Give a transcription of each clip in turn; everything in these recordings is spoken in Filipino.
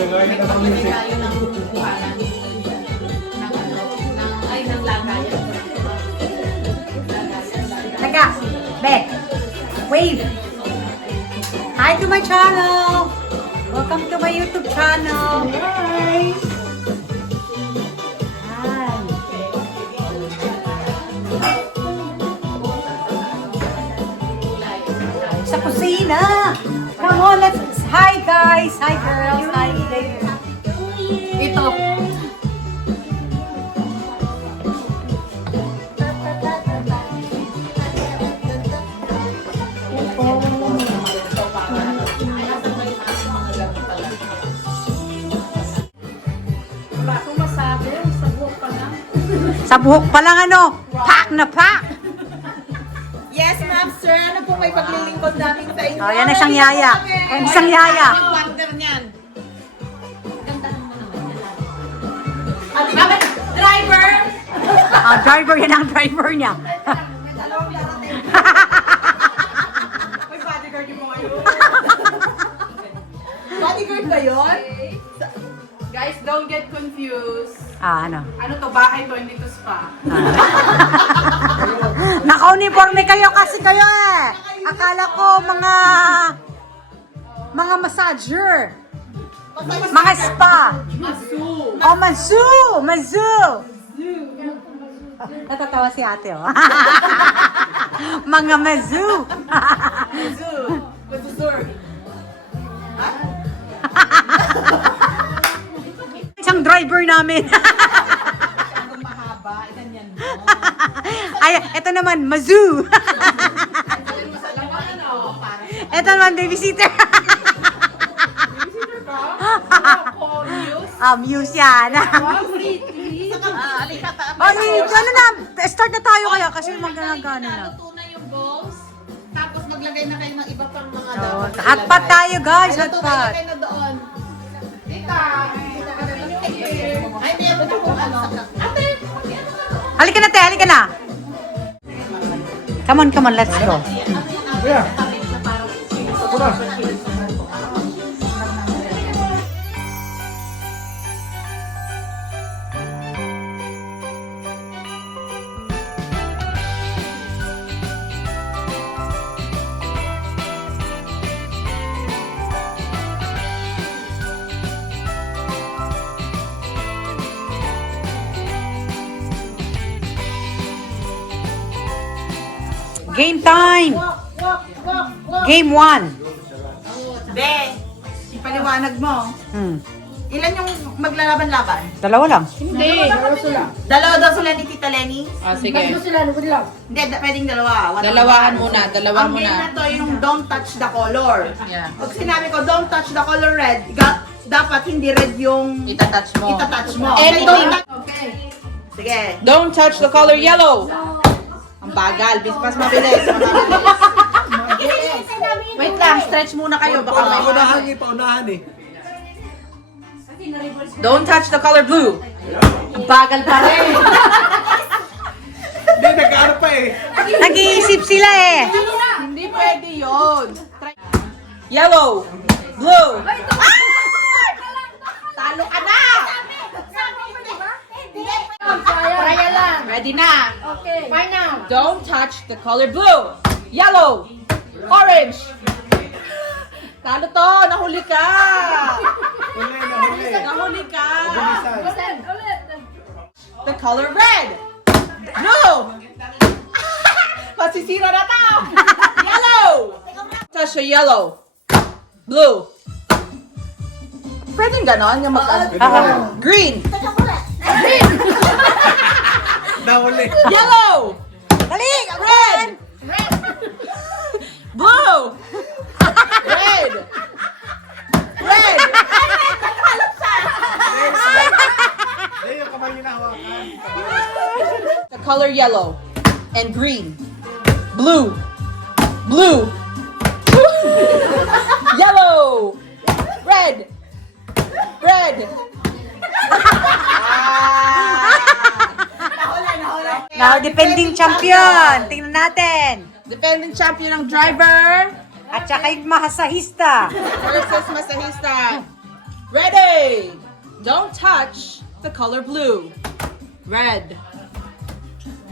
Magpapagaling tayo ng buhanan ng lagayan. Teka, Beth, wave. Hi to my channel. Welcome to my YouTube channel. Hi. Hi. Sa kusina. Come on, let's. Hi guys. Hi girls. Hi ladies. Ito. Wala akong masabi. Sa buhok pa lang. Sa buhok pa lang ano? Pack na pack. Yes, ma'am, sir. Ano po may paglilingkod namin sa inyo? Oh, yan ang isang yaya. Ang isang yaya. Yung wonder niyan. Bakit? Driver! Driver, yan ang driver niya. May bodyguard yung mga yun. Bodyguard ba yun? Guys, don't get confused. Ano? Ano to? Bahay to, hindi to spa. Naka-uniforme kayo kasi kayo eh. Akala ko mga massager. Mga spa. Masu. Oh, mazu. Natatawa si ate oh. Mga mazu. Isang driver namin. Masyadong mahaba. Ganyan mo. Ay, eto naman, mazu. Eto naman, babysitter. Muse yan. Ano na, start na tayo kaya kasi magagano na. Luto na yung bowls. Tapos maglagay na kayo ng iba pang mga Oh, dapat. hotpot tayo guys, Ito, hotpot. ilagay na doon. Tita. Ay, meron na kung ano. Ate. Halika na, te, halika na. Come on, let's go. Game time! Game 1. Be, ipaliwanag mo. Ilan yung maglalaban-laban? Dalawa lang. Dalawa daw sila ni Tita Lenny? Ah, sige. Hindi, pwedeng dalawa. Dalawahan muna, dalawa Ang game muna. na to yung don't touch the color. Yeah. Pag sinabi ko don't touch the color red, dapat hindi red yung Itatouch mo. itatouch mo. Anything. Sige. Don't touch the color yellow. Ang bagal. Mas mabilis. Wait lang, stretch muna kayo. Baka may Paunahan eh. Don't touch the color blue. Ang bagal pa rin. Hindi, nag-aarap pa eh. Nag-iisip sila eh. Hindi pwede yun. Yellow. Blue. Talo ka na! Trial lang. Ready na. Okay. Final. Don't touch the color blue. Yellow. Orange. Talo to. Nahuli ka. Huli. Nahuli ka. Bilisan. The color red. Blue. Masisira na to. Yellow. Touch the yellow. Blue. Pwedeng ganon yung green. Nahuli. Yellow. Dali! Red. Blue. Red. Red. Hindi, yung kamay niyo nahawakan. The color yellow and green. Blue. Blue. Yellow. Red. Red. Now, defending champion. Tingnan natin. Defending champion ng driver At saka yung masahista. versus masahista. Ready! Don't touch the color blue. Red.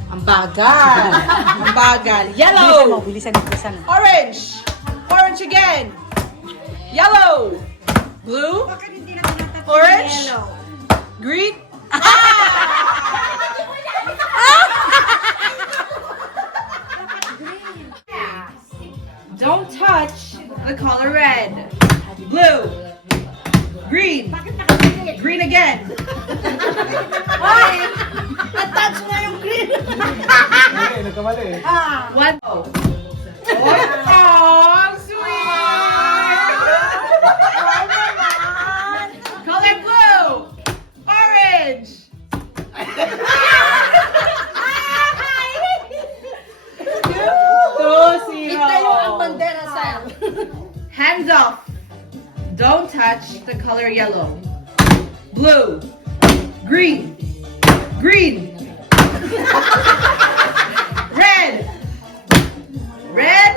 Ang bagal. Ang bagal. Yellow. Bilisan mo, bilisan mo. Orange. Orange again. Yellow. Blue. Orange. Green. Don't touch the color red. Blue. Green. Green again. Na-touch na yung green. Mali, nagkamali eh. One. Oh, sweet. Color blue. Orange. Itayo ang bandera, sir. Hands off. Don't touch the color yellow. Blue. Green. Green. Red. Red.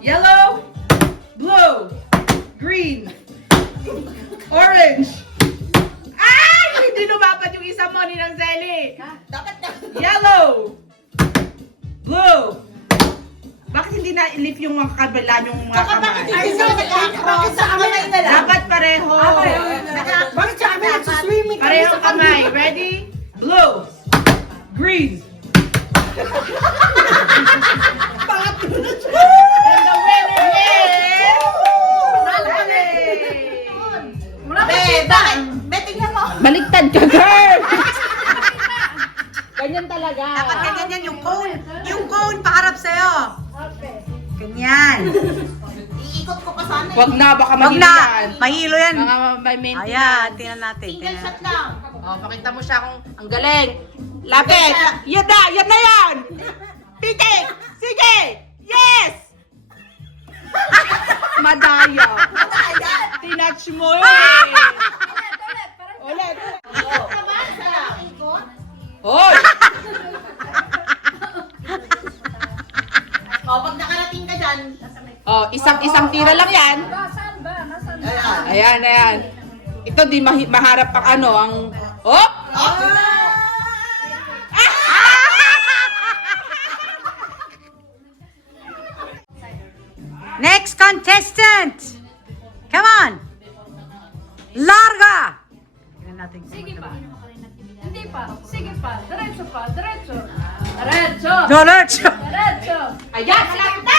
Yellow. Blue. Green. Orange. Ay! Hindi lumapad yung isa mo ni ng Zeli. Dapat na. Yellow. Blue. Bakit hindi na-lift yung mga kabila yung mga kamay? Ay, sa nag-cross. Sa kamay na lang. Dapat pareho. Bakit sa amin nagsuswimming kami Pareho sa kamay. Ready? Blue. Green. And the winner is... Be, tingnan mo. Baliktad ka, girl! Ganyan talaga. Dapat ganyan yan, yung cone. Yung cone paharap sa'yo. Ganyan. Iikot ko pa sana. Wag na, baka Wag mahilo na. yan. Mahilo yan. Mga may maintenance. Ayan, tingnan natin. Single Tingnan. shot lang. Oh, pakita mo siya kung ang galing. Lapit! Yan na! Yan na yan! Pitik! Sige! Yes! Madaya. Tinatch mo eh. Ulit. Hoy! O, pag nakarating ka dyan, Oh, isang tira lang yan. Ayan, ayan. Ito di maharap ang ano, ang... Oh! Next contestant! Come on! Larga! Tingnan natin kung Sige pa. maganda. Hindi pa. Sige pa. Diretso pa. Diretso. Diretso. Diretso! Diretso. Ayan! Malapit na!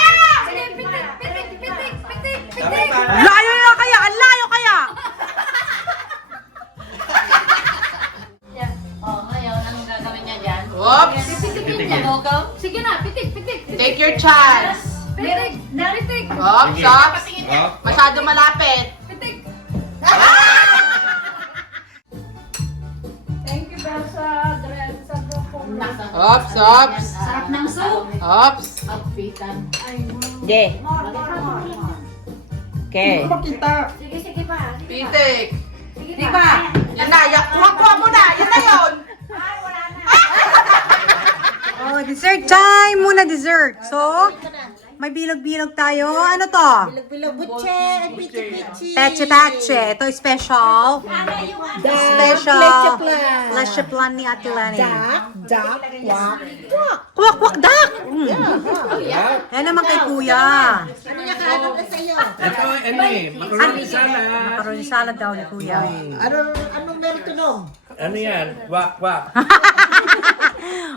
Sige, pitik, pitik, pitik, pitik, pitik. Layo na kaya! Ang layo kaya! Yan. oh, ngayon, anong gagawin niya dyan? Oops! Pitikin niya. Sige na, pitik, pitik, pitik. Take your chance. Pitik, pitik, Oops, oops. Oh, Masyado malapit. pitik. Thank you, Belsa. Sa grupo mo. Oops, oops. Sarap ng soup. Oops. Outfitan. Okay. Okay. Sige, sige pa. Pitik. Sige Pa. Yan na. Kuha mo na. Yan na yun. Oh, dessert time! Muna dessert. So, may bilog-bilog tayo. Ano to? Bilog-bilog butche, pichi-pichi. Peche-peche. Ito special. Special. Leche plan ni Ate Lenny. Duck, wak. Kwak-kwak duck! Yan naman kay Kuya. Ano niya kaano na sa'yo? ito ano eh, macaroni salad. Macaroni salad daw ni Kuya. Anong meron tunog? Ano yan? Wak, wak.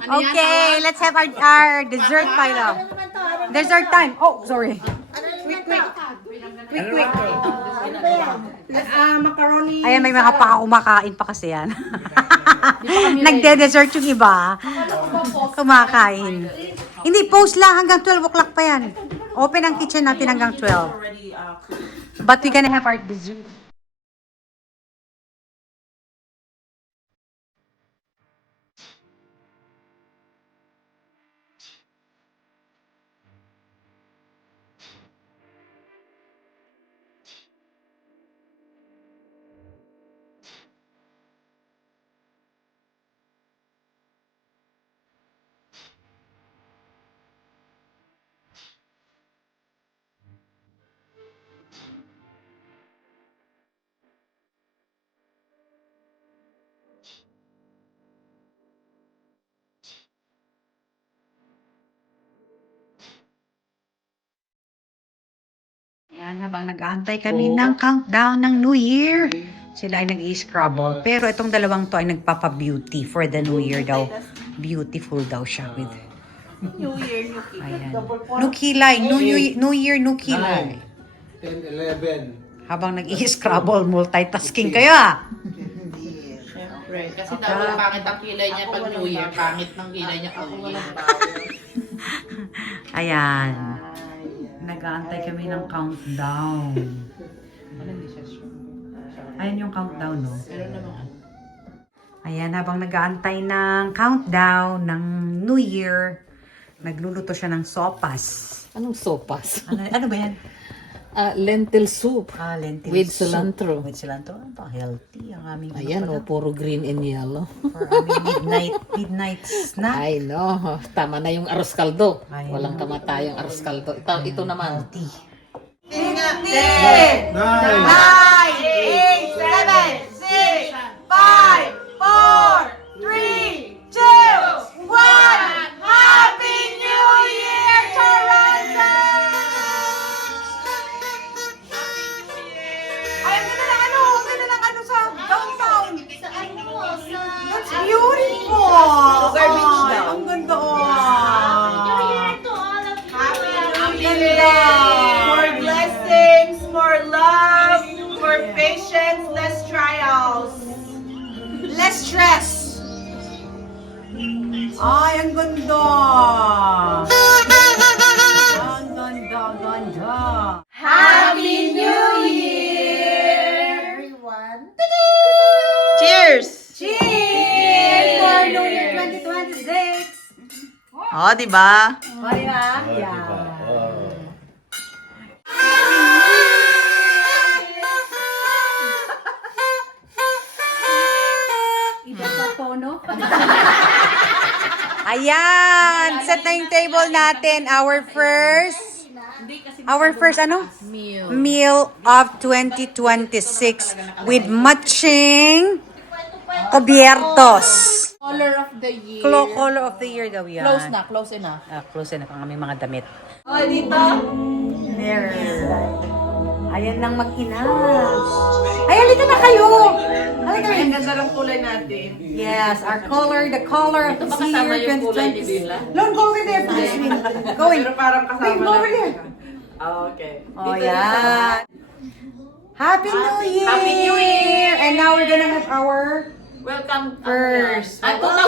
Okay, let's have our dessert pile. Dessert time. Oh, sorry. Ano lang to? Macaroni. Ayan, may mga kumakain pa kasi yan. Nagde-dessert yung iba. Kumakain. Hindi, post lang hanggang 12 o'clock pa yan. Open ang kitchen natin hanggang 12. But we're gonna have our dessert. Ayan, habang nag-aantay kami ng countdown ng New Year. Sila ay nag-i-scrabble. Pero itong dalawang to ay nagpapa-beauty for the New Year daw. Beautiful daw siya with... New Year, New Year. Ayan. Nukilay. New Year, Nukilay. 10, 11. Habang nag-i-scrabble, multitasking kayo ah. Siyempre, kasi daw pangit ang kilay niya pag New Year. Pangit ng kilay niya pag New Year. Ayan. Nag-aantay kami ng countdown. Ayan yung countdown, no? Ayan, habang nag-aantay ng countdown ng New Year, nagluluto siya ng sopas. Anong sopas? Ano ba yan? Lentil soup. Lentil With soup. cilantro. With cilantro. Healthy ang aming Ayan, ano puro green and yellow. for aming midnight snack. Ay, no. Tama na yung arroz caldo. Ay, Walang tamatayang arroz caldo. Ito naman. Healthy. 10, 9, 8, 7, 6, 5, 4, 3, 2, 1. Happy New Year, Toronto! Ay, ang ganda ng ano, sa downtown. That's beautiful. Garbage Ay, daw. ang ganda, Happy Ang ganda. More blessings, more love, more patience, less trials. Less stress. Ay, ang ganda. Ang ganda, ang ganda. Happy New Year! everyone. Cheers! Cheers for New Year 2026! Oh, di ba? Ayan. Ayan! Set na yung table natin. Our first ano? Meal of 2026 with matching cubiertos. Color of the year. Color of the year daw yan. Close enough. Close na ang aming mga damit. Oh, dito. There. Ayan nang mag-ina. Ay, halika na kayo! Halika Ang na. ganda ng kulay natin. Yes, our color, the color of Ito ba this kasama year, yung kulay ni 2020. Bella? Lon, go over there, please. Go in. Pero parang kasama Wait, go over there. Okay. Oh, yan. Happy New Year! Happy New Year! And now we're gonna have our Welcome. first. At 2026